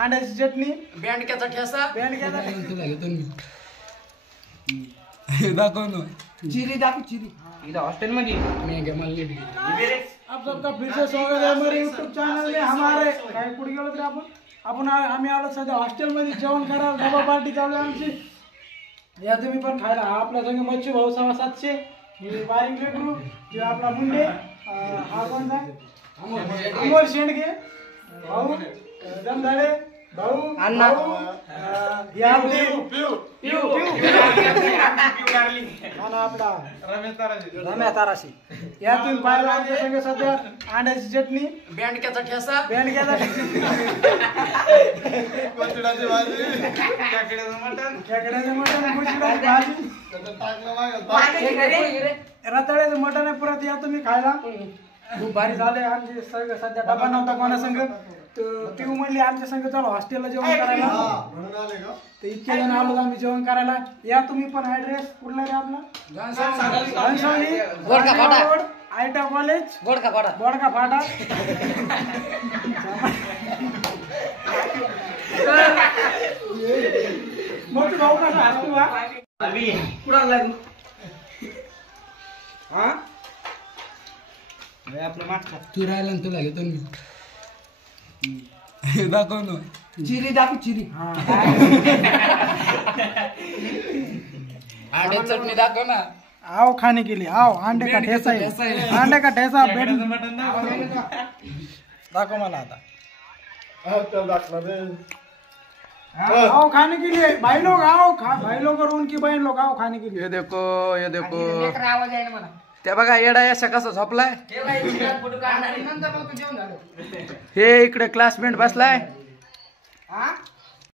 अंड्याची चटणी, बेंडक्याचा ठेसा, दाखव ना चिरी दाखव चिरी हॉस्टेल मध्ये आप सबका फिर से स्वागत है हमारे यूट्यूब चॅनल में. हमारे काय कुठे गेलो तरी आपण आम्ही आलो सध्या हॉस्टेल मध्ये जेवण करायला. डबा पार्टी चालू आहे आमची. या तुम्ही पण खायला. हा आपला संग मच्छी भाऊ 750. हे बारीक लेकरू जे आपला मुंडे. हा कोणता अमोल शेंडगे भाऊ, दमदाडे भाऊ, अण्णा. या आपले आपला रम्या ताराशी. या तुम्ही पाहिला आमच्या संग सध्या अंड्याची चटणी, बेंडक्याचा ठेसा, बेंडक्याचा कोथिंबीरची भाजी, खेकड्याचं मटण, मुसळाची भाजी, रताळ्याचं मटण आहे. परत या तुम्ही खायला. खूप भारी झाले आमचे सगळं. सध्या डबा नव्हता कोणा संग. ती म्हणली आमच्या संग चला हॉस्टेलला जेवण करायला. तर इतके जण आलो आम्ही जेवण करायला. या तुम्ही पण. ऍड्रेस कुठला रे आपला? घनसावली, गोडका फाटा, आयटा कॉलेज, गोडका फाटा, गोडका फाटा. मोठी भाऊ कसा हसतो हा? कुठं लागू हा आपलं मागचा तू राहिला ना तुला घेतो मी दाखव ना चिरी दाखव चिरी अंडे चटणी दाखव ना. आओ खाने के लिए आओ. अंडे का ठेसा है. अंडे का ठेसा बेड दाखव मला आता. आओ खाने के लिए भाई लोग आओ. भाई लोग और उनकी बहन लोग आओ खाने के लिए. ये देखो ये देखो आवाज आहे ना मला. त्या बघा येडा अशा कसा झोपलाय. फोटो काढणार नंतर जेवण झालं. हे इकडे क्लासमेट बसलाय. हा